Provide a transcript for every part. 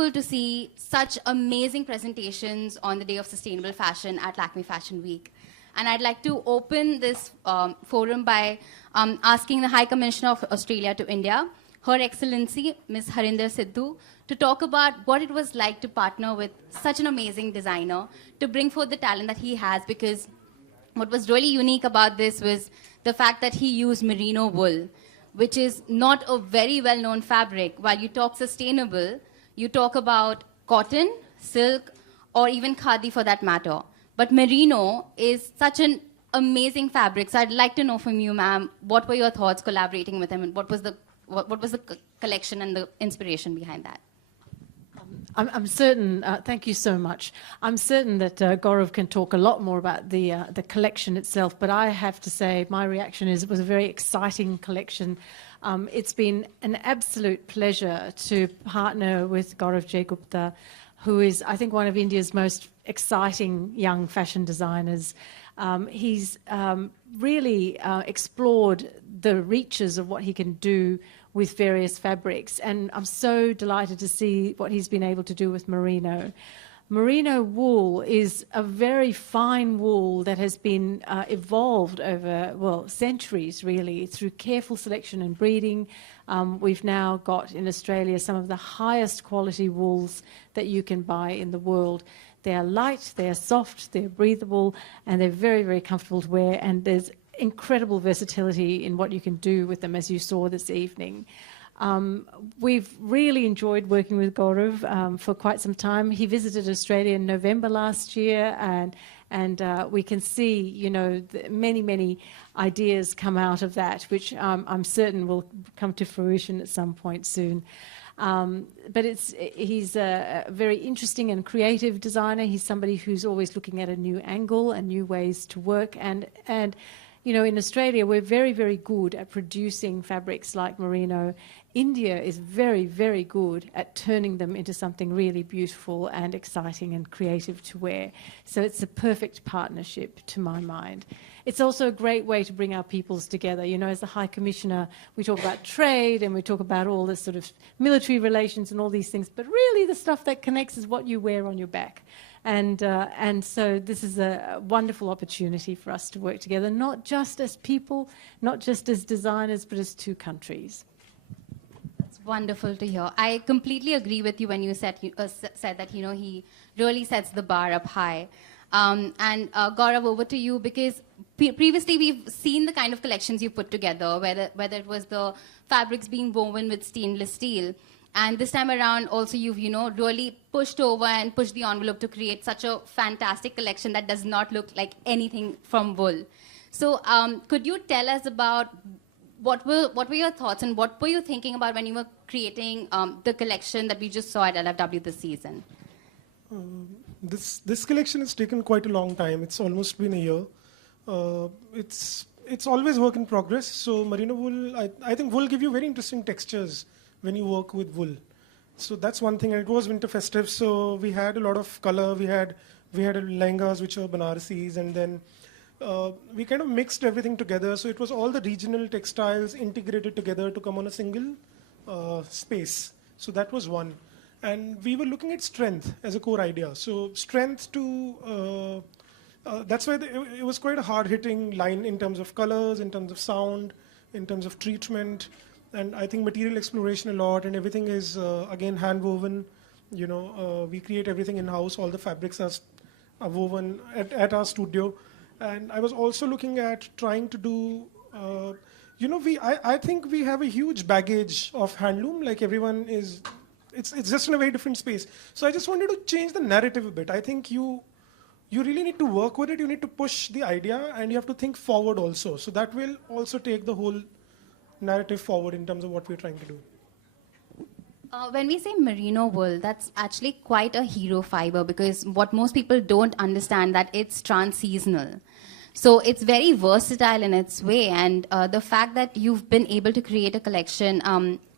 wonderful to see such amazing presentations on the day of sustainable fashion at Lakme Fashion Week. And I'd like to open this forum by asking the High Commissioner of Australia to India, Her Excellency Ms. Harinder Sidhu, to talk about what it was like to partner with such an amazing designer to bring forth the talent that he has, because what was really unique about this was the fact that he used merino wool, which is not a very well-known fabric. While you talk sustainable, you talk about cotton, silk, or even khadi for that matter. But merino is such an amazing fabric. So I'd like to know from you, ma'am, what were your thoughts collaborating with him, and what was the collection and the inspiration behind that? I'm certain, thank you so much. I'm certain that Gaurav can talk a lot more about the collection itself, but I have to say my reaction is it was a very exciting collection. It's been an absolute pleasure to partner with Gaurav J. Gupta, who is, I think, one of India's most exciting young fashion designers. He's really explored the reaches of what he can do with various fabrics, and I'm so delighted to see what he's been able to do with merino. Merino wool is a very fine wool that has been evolved over, well, centuries really, through careful selection and breeding. We've now got in Australia some of the highest quality wools that you can buy in the world. They are light, they are soft, they're breathable, and they're very, very comfortable to wear, and there's incredible versatility in what you can do with them, as you saw this evening. We've really enjoyed working with Gaurav for quite some time. He visited Australia in November last year, and we can see, you know, many, many ideas come out of that, which I'm certain will come to fruition at some point soon. But he's a very interesting and creative designer. He's somebody who's always looking at a new angle and new ways to work, and you know, in Australia, we're very, very good at producing fabrics like merino. India is very, very good at turning them into something really beautiful and exciting and creative to wear. So it's a perfect partnership, to my mind. It's also a great way to bring our peoples together. You know, as the High Commissioner, we talk about trade and we talk about all this sort of military relations and all these things, but really the stuff that connects is what you wear on your back. And so this is a wonderful opportunity for us to work together, not just as people, not just as designers, but as two countries. That's wonderful to hear. I completely agree with you when you said that, you know, he really sets the bar up high. Gaurav, over to you, because previously we've seen the kind of collections you put together, whether it was the fabrics being woven with stainless steel. And this time around, also, you've, you know, really pushed over and pushed the envelope to create such a fantastic collection that does not look like anything from wool. So could you tell us about what were your thoughts and what were you thinking about when you were creating the collection that we just saw at LFW this season? This collection has taken quite a long time. It's almost been a year. It's always work in progress. So merino wool, I think wool give you very interesting textures when you work with wool. So that's one thing, and it was winter festive, so we had a lot of color. We had lehengas, which were Banarasis, and then we kind of mixed everything together. So it was all the regional textiles integrated together to come on a single space. So that was one. And we were looking at strength as a core idea. So strength to, that's why it was quite a hard-hitting line in terms of colors, in terms of sound, in terms of treatment. And I think material exploration a lot, and everything is, again, hand-woven. You know, we create everything in-house. All the fabrics are woven at our studio. And I was also looking at trying to do, you know, I think we have a huge baggage of handloom. Like everyone is, it's just in a very different space. So I just wanted to change the narrative a bit. I think you really need to work with it. You need to push the idea, and you have to think forward also. So that will also take the whole narrative forward in terms of what we're trying to do. When we say merino wool, that's actually quite a hero fiber, because what most people don't understand that it's trans-seasonal. So it's very versatile in its way, and the fact that you've been able to create a collection,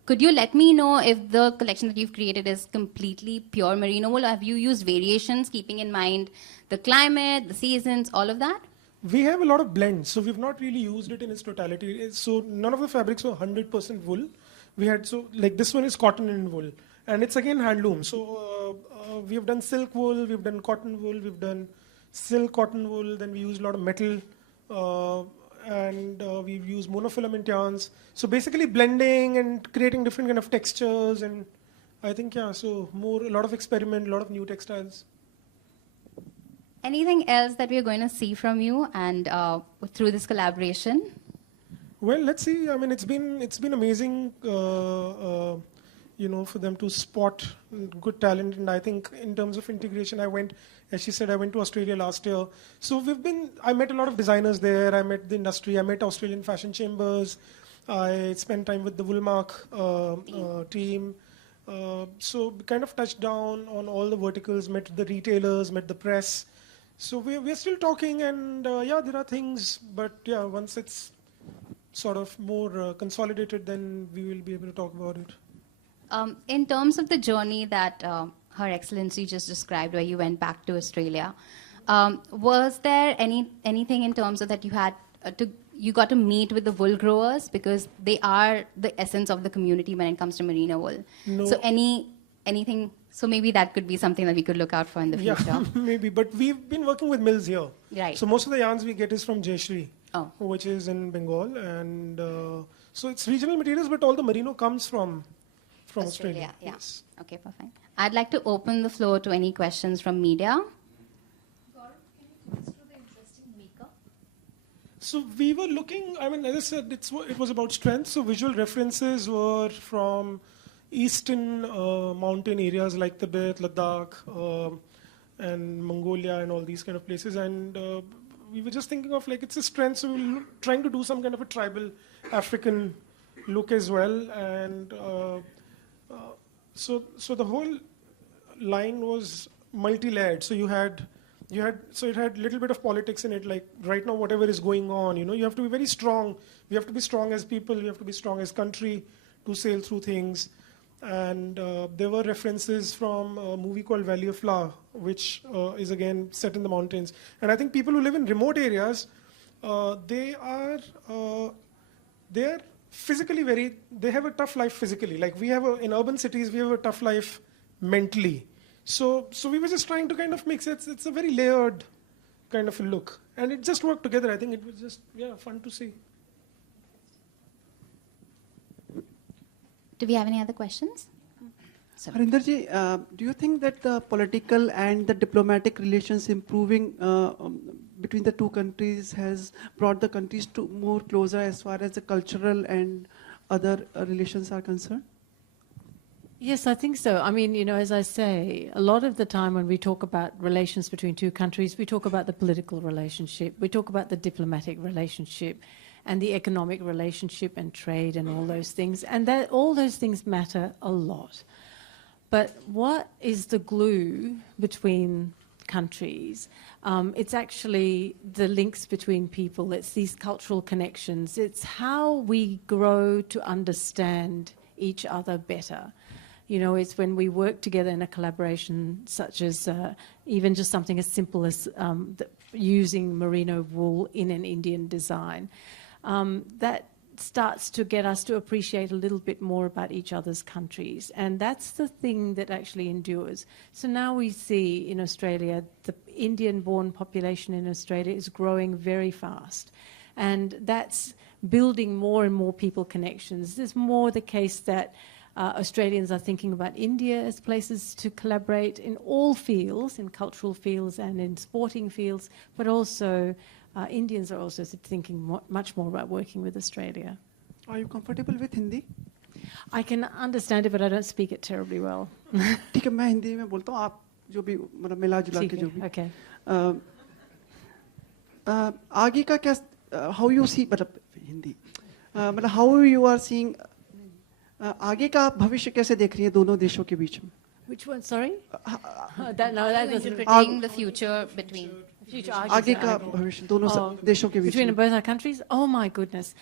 could you let me know if the collection that you've created is completely pure merino wool, or have you used variations keeping in mind the climate, the seasons, all of that? We have a lot of blends, so we've not really used it in its totality. So none of the fabrics were 100% wool. We had, so like this one is cotton and wool, And it's again handloom. So we have done silk wool, we've done cotton wool, we've done silk cotton wool, then we use a lot of metal, and we've used monofilament yarns. So basically blending and creating different kind of textures, and I think, yeah, so a lot of experiment, a lot of new textiles. Anything else that we're going to see from you and through this collaboration? Well, let's see. I mean, it's been amazing, for them to spot good talent. And I think in terms of integration, as she said, I went to Australia last year. So I met a lot of designers there. I met the industry. I met Australian fashion chambers. I spent time with the Woolmark team. So we kind of touched down on all the verticals, met the retailers, met the press. So we're still talking, and there are things, but yeah, once it's sort of more consolidated, then we will be able to talk about it. In terms of the journey that Her Excellency just described, where you went back to Australia, was there anything in terms of that you had you got to meet with the wool growers, because they are the essence of the community when it comes to merino wool? No. So anything? So maybe that could be something that we could look out for in the future. Yeah, maybe. But we've been working with mills here. Right. So most of the yarns we get is from Jayashree, which is in Bengal, and so it's regional materials, but all the merino comes from Australia. Yeah. Yes. Okay, perfect. I'd like to open the floor to any questions from media. Gaurav, can you take us through the interesting makeup? So we were looking, I mean, as I said, it was about strength. So visual references were from eastern mountain areas like Tibet, Ladakh, and Mongolia and all these kind of places. And we were just thinking of it's a strength, so we were trying to do some kind of a tribal African look as well. And so the whole line was multi-layered. So it had a little bit of politics in it, like right now whatever is going on, you have to be very strong. We have to be strong as people, we have to be strong as country to sail through things. And there were references from a movie called Valley of Flower, which is again set in the mountains. And I think people who live in remote areas, they are physically they have a tough life physically. Like in urban cities, we have a tough life mentally. So we were just trying to kind of mix it. It's a very layered kind of a look. And it just worked together. I think it was just, fun to see. Do we have any other questions? Harinder ji, do you think that the political and the diplomatic relations improving between the two countries has brought the countries to more closer as far as the cultural and other relations are concerned? Yes, I think so. I mean, as I say, a lot of the time when we talk about relations between two countries, we talk about the political relationship, we talk about the diplomatic relationship, and the economic relationship and trade and all those things. And all those things matter a lot. But what is the glue between countries? It's actually the links between people. It's these cultural connections. It's how we grow to understand each other better. It's when we work together in a collaboration such as even just something as simple as using merino wool in an Indian design. That starts to get us to appreciate a little bit more about each other's countries. And that's the thing that actually endures. So now we see in Australia, the Indian-born population in Australia is growing very fast. And that's building more and more people connections. There's more the case that Australians are thinking about India as places to collaborate in all fields, in cultural fields and in sporting fields, but also Indians are also thinking much more about working with Australia. Are you comfortable with Hindi? I can understand it, but I don't speak it terribly well. ठीक है, मैं हिंदी में बोलता हूँ. आप जो भी मतलब मिला जुला के जो भी. Okay. आगे का क्या? How you see मतलब हिंदी? मतलब how you are seeing आगे का भविष्य कैसे देख रही हैं दोनों देशों के बीच में? Which one? Sorry? That doesn't. Interpreting the future between. आगे का भविष्य दोनों देशों के बीच between both our countries? Oh my goodness.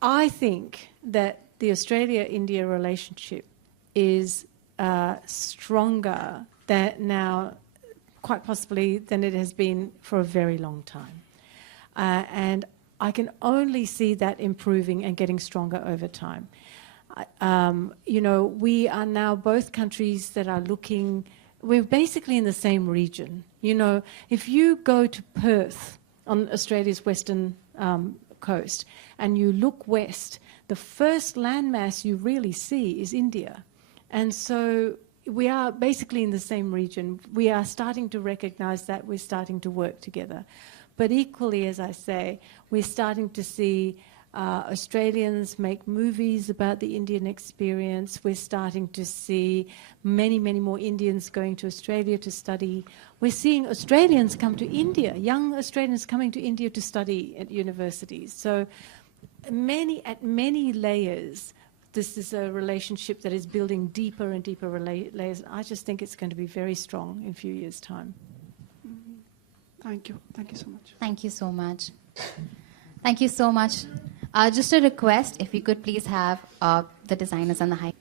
I think that the Australia-India relationship is stronger now, quite possibly, than it has been for a very long time. And I can only see that improving and getting stronger over time. You know, we are now both countries that are looking, we're basically in the same region. You know, if you go to Perth on Australia's western coast and you look west, the first landmass you really see is India. And so we are basically in the same region. We are starting to recognize that. We're starting to work together. But equally, as I say, we're starting to see Australians make movies about the Indian experience. We're starting to see many, many more Indians going to Australia to study. We're seeing Australians come to India, young Australians coming to India to study at universities. So at many layers, this is a relationship that is building deeper and deeper layers. I just think it's going to be very strong in a few years' time. Thank you. Thank you so much. Thank you so much. Thank you so much. Just a request, if we could please have the designers on the high.